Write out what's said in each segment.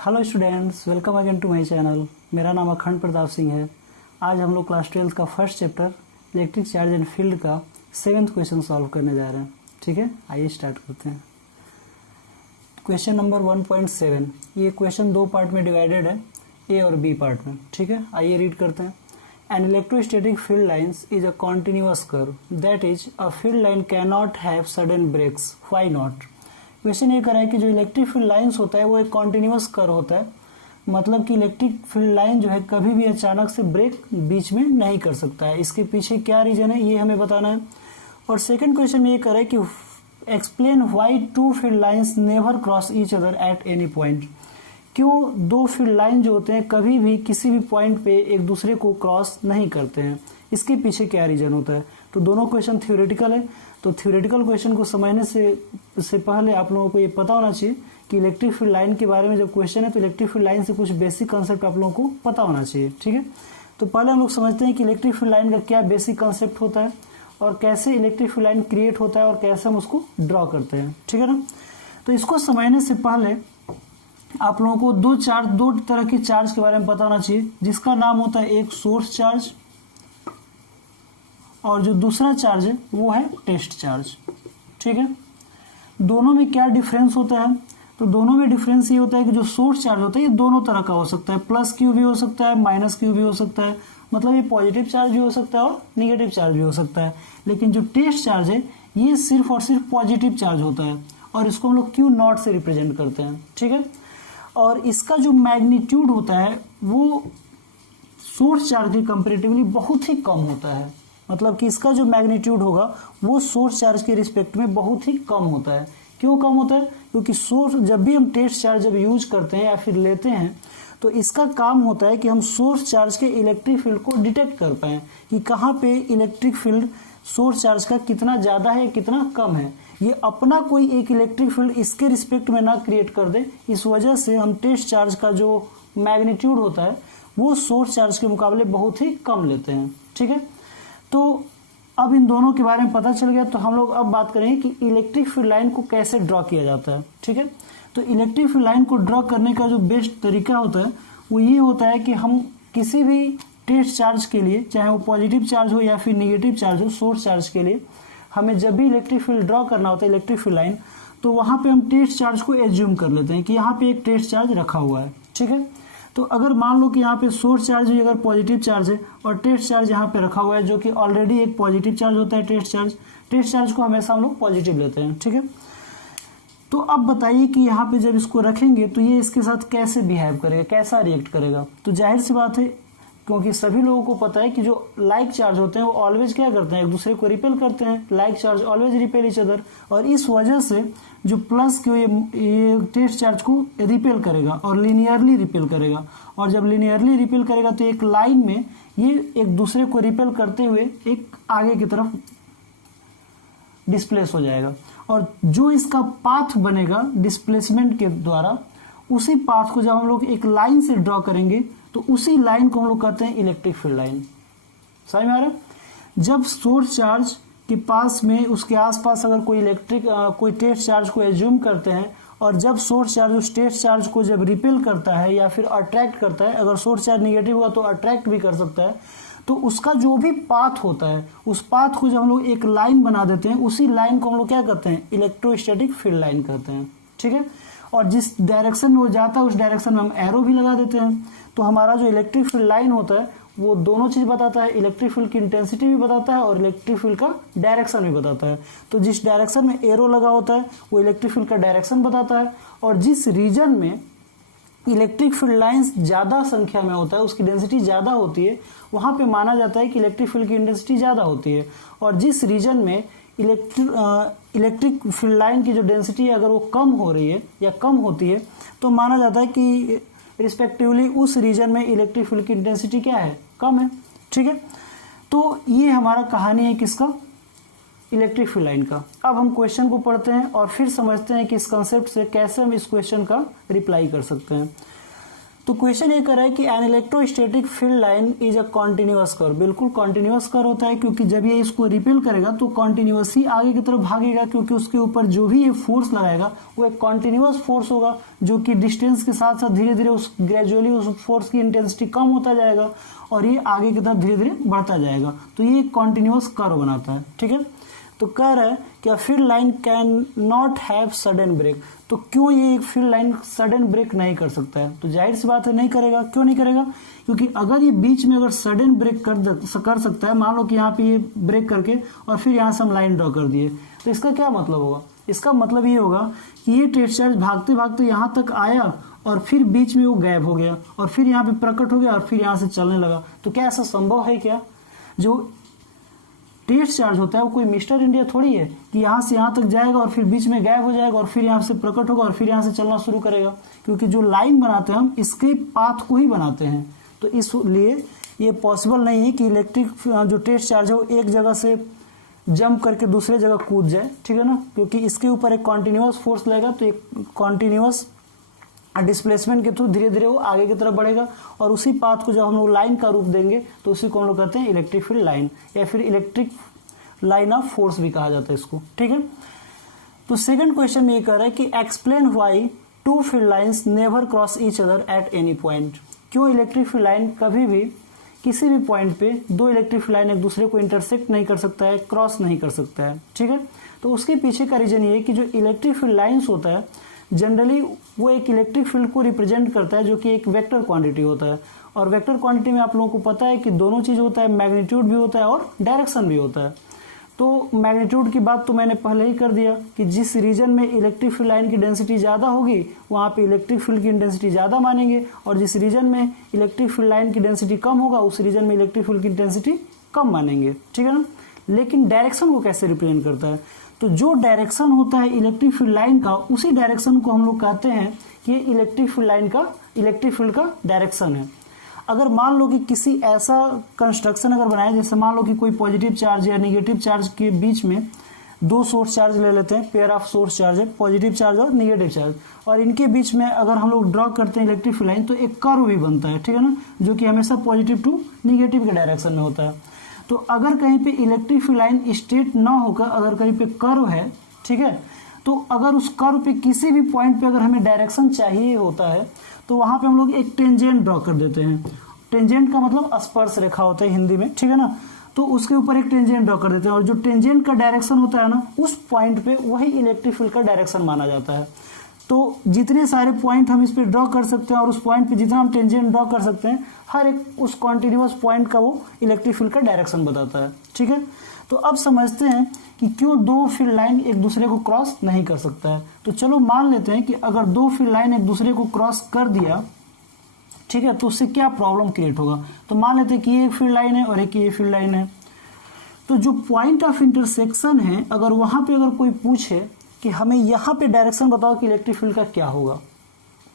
Hello students, welcome again to my channel. मेरा नाम अखंड प्रताप सिंह है। आज हम लोग क्लास 12 का first chapter electric charge and field का 7th क्वेश्चन सॉल्व करने जा रहे हैं। ठीक है, आइए स्टार्ट करते हैं। Question number 1.7। ये क्वेश्चन दो पार्ट में डिवाइडेड है, ए और बी पार्ट में। ठीक है, आइए रीड करते हैं। An electrostatic field lines is a continuous curve, that is a field line can not have sudden breaks, why not. Question ये कर रहा है कि जो इलेक्ट्रिक फील्ड लाइंस होता है वो एक कॉन्टिन्यूअस कर्व होता है, मतलब कि इलेक्ट्रिक फील्ड लाइन जो है कभी भी अचानक से ब्रेक बीच में नहीं कर सकता है। इसके पीछे क्या रीजन है ये हमें बताना है। और सेकंड क्वेश्चन में ये कर रहा है कि explain why two field lines never cross each other at any point. क्यों दो फील्ड लाइन जो होते हैं कभी भी किसी भी पॉइंट पे एक दूसरे को क्रॉस नहीं करते हैं, इसके पीछे क्या रीजन होता है। तो दोनों क्वेश्चन थ्योरेटिकल है, तो थ्योरेटिकल क्वेश्चन को समझने से पहले आप लोगों को ये पता होना चाहिए कि इलेक्ट्रिक फील्ड लाइन के बारे में जब क्वेश्चन है तो इलेक्ट्रिक फील्ड लाइन से कुछ बेसिक कंसेप्ट आप लोगों को पता होना चाहिए। ठीक है, तो पहले हम लोग समझते हैं कि इलेक्ट्रिक फील्ड लाइन का क्या बेसिक कंसेप्ट होता है और कैसे इलेक्ट्रिक फील्ड लाइन क्रिएट होता है और कैसे हम उसको ड्रॉ करते हैं। ठीक है ना, तो इसको समझने से पहले आप लोगों को दो तरह के चार्ज के बारे में पता होना चाहिए, जिसका नाम होता है एक सोर्स चार्ज और जो दूसरा चार्ज है वो है टेस्ट चार्ज। ठीक है, दोनों में क्या डिफरेंस होता है, तो दोनों में डिफरेंस ये होता है कि जो सोर्स चार्ज होता है ये दोनों तरह का हो सकता है, प्लस क्यू भी हो सकता है, माइनस क्यू भी हो सकता है, मतलब ये पॉजिटिव चार्ज भी हो सकता है और निगेटिव चार्ज भी हो सकता है। लेकिन जो टेस्ट चार्ज है ये सिर्फ और सिर्फ पॉजिटिव चार्ज होता है और इसको हम लोग क्यू नॉट से रिप्रेजेंट करते हैं। ठीक है, और इसका जो मैग्नीट्यूड होता है वो सोर्स चार्ज के कंपेरेटिवली बहुत ही कम होता है, मतलब कि इसका जो मैग्नीट्यूड होगा वो सोर्स चार्ज के रिस्पेक्ट में बहुत ही कम होता है। क्यों कम होता है, क्योंकि सोर्स जब भी हम टेस्ट चार्ज जब यूज करते हैं या फिर लेते हैं तो इसका काम होता है कि हम सोर्स चार्ज के इलेक्ट्रिक फील्ड को डिटेक्ट कर पाएं कि कहाँ पे इलेक्ट्रिक फील्ड सोर्स चार्ज का कितना ज़्यादा है कितना कम है। ये अपना कोई एक इलेक्ट्रिक फील्ड इसके रिस्पेक्ट में ना क्रिएट कर दे, इस वजह से हम टेस्ट चार्ज का जो मैग्नीट्यूड होता है वो सोर्स चार्ज के मुकाबले बहुत ही कम लेते हैं। ठीक है, तो अब इन दोनों के बारे में पता चल गया, तो हम लोग अब बात करेंगे कि इलेक्ट्रिक फील्ड लाइन को कैसे ड्रॉ किया जाता है। ठीक है, तो इलेक्ट्रिक फील्ड लाइन को ड्रॉ करने का जो बेस्ट तरीका होता है वो ये होता है कि हम किसी भी टेस्ट चार्ज के लिए, चाहे वो पॉजिटिव चार्ज हो या फिर निगेटिव चार्ज हो, सोर्स चार्ज के लिए हमें जब भी इलेक्ट्रिक फील्ड ड्रॉ करना होता है इलेक्ट्रिक फील्ड लाइन, तो वहां पे हम टेस्ट चार्ज को एज्यूम कर लेते हैं कि यहाँ पे एक टेस्ट चार्ज रखा हुआ है। ठीक है, तो अगर मान लो कि यहाँ पे सोर्स चार्ज भी अगर पॉजिटिव चार्ज है और टेस्ट चार्ज यहाँ पे रखा हुआ है जो कि ऑलरेडी एक पॉजिटिव चार्ज होता है, टेस्ट चार्ज को हमेशा हम लोग पॉजिटिव लेते हैं। ठीक है, तो अब बताइए कि यहाँ पे जब इसको रखेंगे तो ये इसके साथ कैसे बिहेव करेगा, कैसा रिएक्ट करेगा। तो जाहिर सी बात है, क्योंकि सभी लोगों को पता है कि जो लाइक चार्ज होते हैं वो ऑलवेज क्या करते हैं, एक दूसरे को रिपेल करते हैं। Like charge always repel each other, और इस वजह से जो प्लस क्यू ये टेस्ट चार्ज को रिपेल करेगा और लिनियरली रिपेल करेगा, और जब लिनियरली रिपेल करेगा तो एक लाइन में ये एक दूसरे को रिपेल करते हुए एक आगे की तरफ डिस्प्लेस हो जाएगा, और जो इसका पाथ बनेगा डिस्प्लेसमेंट के द्वारा, उसी पाथ को जब हम लोग एक लाइन से ड्रॉ करेंगे तो उसी लाइन को हम लोग कहते हैं इलेक्ट्रिक फील्ड लाइन। समझ में आ रहा है, जब सोर्स चार्ज के पास में उसके आसपास अगर कोई टेस्ट चार्ज को एज्यूम करते हैं, और जब सोर्स चार्ज उस टेस्ट चार्ज को जब रिपेल करता है या फिर अट्रैक्ट करता है, अगर सोर्स चार्ज निगेटिव हुआ तो अट्रैक्ट भी कर सकता है, तो उसका जो भी पाथ होता है उस पाथ को जब हम लोग एक लाइन बना देते हैं, उसी लाइन को हम लोग क्या करते हैं, इलेक्ट्रोस्टैटिक फील्ड लाइन कहते हैं। ठीक है, और जिस डायरेक्शन में वो जाता है उस डायरेक्शन में हम एरो भी लगा देते हैं, तो हमारा जो इलेक्ट्रिक फील्ड लाइन होता है वो दोनों चीज बताता है, इलेक्ट्रिक फील्ड की इंटेंसिटी भी बताता है और इलेक्ट्रिक फील्ड का डायरेक्शन भी बताता है। तो जिस डायरेक्शन में एरो लगा होता है वो इलेक्ट्रिक फील्ड का डायरेक्शन बताता है, और जिस रीजन में इलेक्ट्रिक फील्ड लाइंस ज़्यादा संख्या में होता है, उसकी डेंसिटी ज़्यादा होती है, वहाँ पे माना जाता है कि इलेक्ट्रिक फील्ड की इंटेंसिटी ज़्यादा होती है। और जिस रीजन में इलेक्ट्रिक फील्ड लाइन की जो डेंसिटी है अगर वो कम हो रही है या कम होती है, तो माना जाता है कि रिस्पेक्टिवली उस रीजन में इलेक्ट्रिक फील्ड की इंटेंसिटी क्या है, कम है। ठीक है, तो ये हमारा कहानी है किसका, इलेक्ट्रिक फील्ड लाइन का। अब हम क्वेश्चन को पढ़ते हैं और फिर समझते हैं कि इस कंसेप्ट से कैसे हम इस क्वेश्चन का रिप्लाई कर सकते हैं। तो क्वेश्चन ये कर रहा है कि an electrostatic field line is a continuous curve. बिल्कुल कॉन्टिन्यूअस कर्व होता है, क्योंकि जब ये इसको रिपेल करेगा तो कॉन्टिन्यूअस ही आगे की तरफ भागेगा, क्योंकि उसके ऊपर जो भी ये फोर्स लगाएगा वो एक कॉन्टिन्यूअस फोर्स होगा, जो कि डिस्टेंस के साथ साथ धीरे धीरे उस ग्रेजुअली उस फोर्स की इंटेंसिटी कम होता जाएगा और ये आगे की तरफ धीरे धीरे बढ़ता जाएगा। तो ये एक कॉन्टिन्यूअस कर्व बनाता है। ठीक है, तो कह रहा है कि field line can not have sudden break. तो क्यों ये एक फील्ड लाइन सडन ब्रेक नहीं कर सकता है? तो जाहिर सी बात है नहीं करेगा। क्यों नहीं करेगा? क्योंकि अगर ये बीच में अगर सडन ब्रेक कर सकता है, मान लो कि यहाँ पे ये ब्रेक करके और फिर यहाँ से हम लाइन ड्रॉ कर दिए, तो इसका क्या मतलब होगा? इसका मतलब ये होगा कि ये टेस्ट चार्ज भागते भागते यहाँ तक आया और फिर बीच में वो गायब हो गया और फिर यहाँ पे प्रकट हो गया और फिर यहाँ से चलने लगा। तो क्या ऐसा संभव है क्या? जो टेस्ट चार्ज होता है वो कोई मिस्टर इंडिया थोड़ी है कि यहाँ से यहाँ तक जाएगा और फिर बीच में गायब हो जाएगा और फिर यहाँ से प्रकट होगा और फिर यहाँ से चलना शुरू करेगा। क्योंकि जो लाइन बनाते हैं हम इसके पाथ को ही बनाते हैं, तो इसलिए ये पॉसिबल नहीं है कि इलेक्ट्रिक जो टेस्ट चार्ज है वो एक जगह से जंप करके दूसरे जगह कूद जाए। ठीक है ना, क्योंकि इसके ऊपर एक कॉन्टिन्यूअस फोर्स लगेगा, तो एक कॉन्टिन्यूअस डिस्प्लेसमेंट के थ्रू धीरे धीरे वो आगे की तरफ बढ़ेगा और उसी पाथ को जब हम लोग लाइन का रूप देंगे तो उसी को हम लोग कहते हैं इलेक्ट्रिक फील्ड लाइन, या फिर इलेक्ट्रिक लाइन ऑफ फोर्स भी कहा जाता है इसको। ठीक है, तो सेकंड क्वेश्चन में ये कह रहा है कि explain why two field lines never cross each other at any point. क्यों इलेक्ट्रिक फील्ड लाइन कभी भी किसी भी पॉइंट पे दो इलेक्ट्रिक फील्ड लाइन एक दूसरे को इंटरसेक्ट नहीं कर सकता है, क्रॉस नहीं कर सकता है। ठीक है, तो उसके पीछे का रीजन ये है कि जो इलेक्ट्रिक फील्ड लाइंस होता है जनरली वो एक इलेक्ट्रिक फील्ड को रिप्रेजेंट करता है, जो कि एक वेक्टर क्वांटिटी होता है। और वेक्टर क्वांटिटी में आप लोगों को पता है कि दोनों चीज होता है, मैग्नीट्यूड भी होता है और डायरेक्शन भी होता है। तो मैग्नीट्यूड की बात तो मैंने पहले ही कर दिया कि जिस रीजन में इलेक्ट्रिक फील्ड लाइन की डेंसिटी ज़्यादा होगी वहाँ पे इलेक्ट्रिक फील्ड की इंटेंसिटी ज़्यादा मानेंगे, और जिस रीजन में इलेक्ट्रिक फील्ड लाइन की डेंसिटी कम होगा उस रीजन में इलेक्ट्रिक फील्ड की इंटेंसिटी कम मानेंगे। ठीक है ना, लेकिन डायरेक्शन को कैसे रिप्रेजेंट करता है? तो जो डायरेक्शन होता है इलेक्ट्रिक फील्ड लाइन का, उसी डायरेक्शन को हम लोग कहते हैं कि इलेक्ट्रिक फील्ड लाइन का इलेक्ट्रिक फील्ड का डायरेक्शन है। अगर मान लो कि किसी ऐसा कंस्ट्रक्शन अगर बनाए, जैसे मान लो कि कोई पॉजिटिव चार्ज या नेगेटिव चार्ज के बीच में दो सोर्स चार्ज ले लेते हैं, पेयर ऑफ सोर्स चार्ज है, पॉजिटिव चार्ज और नेगेटिव चार्ज, और इनके बीच में अगर हम लोग ड्रॉ करते हैं इलेक्ट्रिक फील्ड लाइन तो एक कर्व भी बनता है। ठीक है ना, जो कि हमेशा पॉजिटिव टू नेगेटिव के डायरेक्शन में होता है। तो अगर कहीं पे इलेक्ट्रिक फील्ड लाइन स्ट्रेट ना होकर अगर कहीं पे कर्व है, ठीक है, तो अगर उस कर्व पे किसी भी पॉइंट पे अगर हमें डायरेक्शन चाहिए होता है तो वहां पे हम लोग एक टेंजेंट ड्रॉ कर देते हैं। टेंजेंट का मतलब स्पर्श रेखा होता है हिंदी में। ठीक है ना, तो उसके ऊपर एक टेंजेंट ड्रॉ कर देते हैं और जो टेंजेंट का डायरेक्शन होता है ना, उस पॉइंट पे वही इलेक्ट्रिक फील्ड का डायरेक्शन माना जाता है। तो जितने सारे पॉइंट हम इस पे ड्रॉ कर सकते हैं और उस पॉइंट पे जितना हम टेंजेंट ड्रॉ कर सकते हैं, हर एक उस कॉन्टिन्यूअस पॉइंट का वो इलेक्ट्रिक फील्ड का डायरेक्शन बताता है। ठीक है, तो अब समझते हैं कि क्यों दो फील्ड लाइन एक दूसरे को क्रॉस नहीं कर सकता है। तो चलो मान लेते हैं कि अगर दो फील्ड लाइन एक दूसरे को क्रॉस कर दिया, ठीक है, तो उससे क्या प्रॉब्लम क्रिएट होगा। तो मान लेते हैं कि ये एक फील्ड लाइन है और एक ये फील्ड लाइन है, तो जो पॉइंट ऑफ इंटरसेक्शन है, अगर वहां पे अगर कोई पूछे कि हमें यहाँ पे डायरेक्शन बताओ कि इलेक्ट्रिक फील्ड का क्या होगा,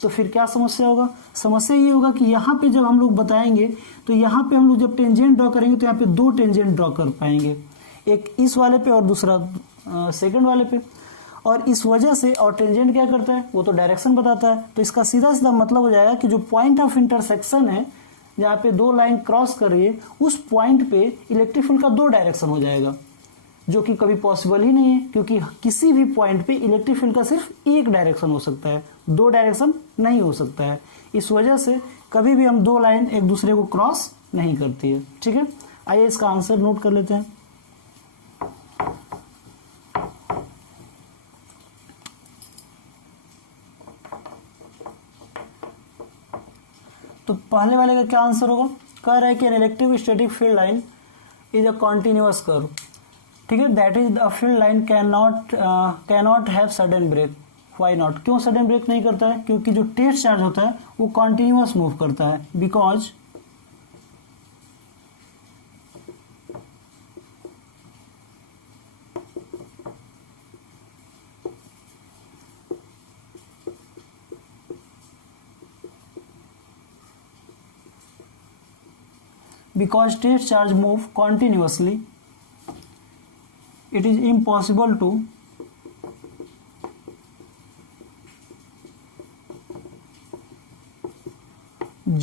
तो फिर क्या समस्या होगा? समस्या ये होगा कि यहाँ पे जब हम लोग बताएंगे तो यहाँ पे हम लोग जब टेंजेंट ड्रॉ करेंगे तो यहाँ पे दो टेंजेंट ड्रॉ कर पाएंगे, एक इस वाले पे और दूसरा सेकंड वाले पे, और इस वजह से, और टेंजेंट क्या करता है, वो तो डायरेक्शन बताता है। तो इसका सीधा सीधा मतलब हो जाएगा कि जो पॉइंट ऑफ इंटरसेक्शन है जहाँ पे दो लाइन क्रॉस कर रही है, उस पॉइंट पे इलेक्ट्रिक फील्ड का दो डायरेक्शन हो जाएगा, जो कि कभी पॉसिबल ही नहीं है, क्योंकि किसी भी पॉइंट पे इलेक्ट्रिक फील्ड का सिर्फ एक डायरेक्शन हो सकता है, दो डायरेक्शन नहीं हो सकता है। इस वजह से कभी भी हम दो लाइन एक दूसरे को क्रॉस नहीं करती है। ठीक है, आइए इसका आंसर नोट कर लेते हैं। तो पहले वाले का क्या आंसर होगा? कह रहा है कि an electrostatic field line is a continuous curve. ठीक है, that is a field line can not have sudden break. Why not? क्यों सडन ब्रेक नहीं करता है? क्योंकि जो टेस्ट चार्ज होता है वो कॉन्टिन्यूअस मूव करता है, because test charge move continuously, it is impossible to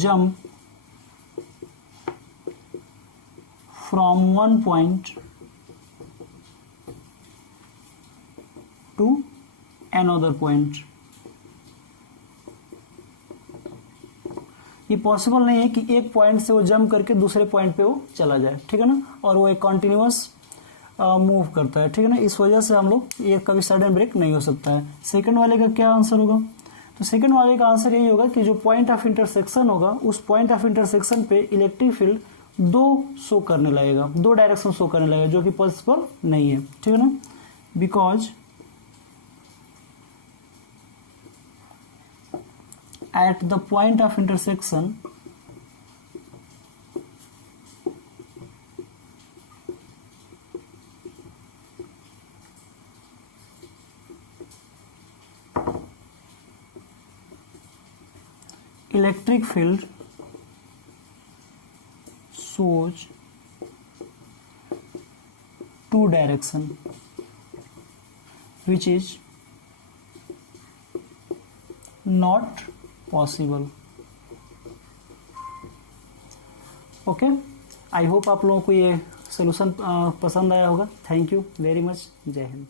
jump from one point to another point. ये पॉसिबल नहीं है कि एक पॉइंट से वो जंप करके दूसरे पॉइंट पे वो चला जाए, ठीक है ना, और वो एक कॉन्टिन्यूअस मूव करता है, ठीक है ना, इस वजह से हम लोग ये कभी सडन ब्रेक नहीं हो सकता है। सेकंड वाले का क्या आंसर होगा? तो सेकंड वाले का आंसर यही होगा कि जो पॉइंट ऑफ इंटरसेक्शन होगा उस पॉइंट ऑफ इंटरसेक्शन पे इलेक्ट्रिक फील्ड दो शो करने लगेगा, दो डायरेक्शन शो करने लगेगा, जो कि पॉसिबल नहीं है, ठीक है ना, because at the point of intersection electric field shows two direction which is not possible. Okay, I hope आप लोगों को ये सोल्यूशन पसंद आया होगा। Thank you very much. जय हिंद।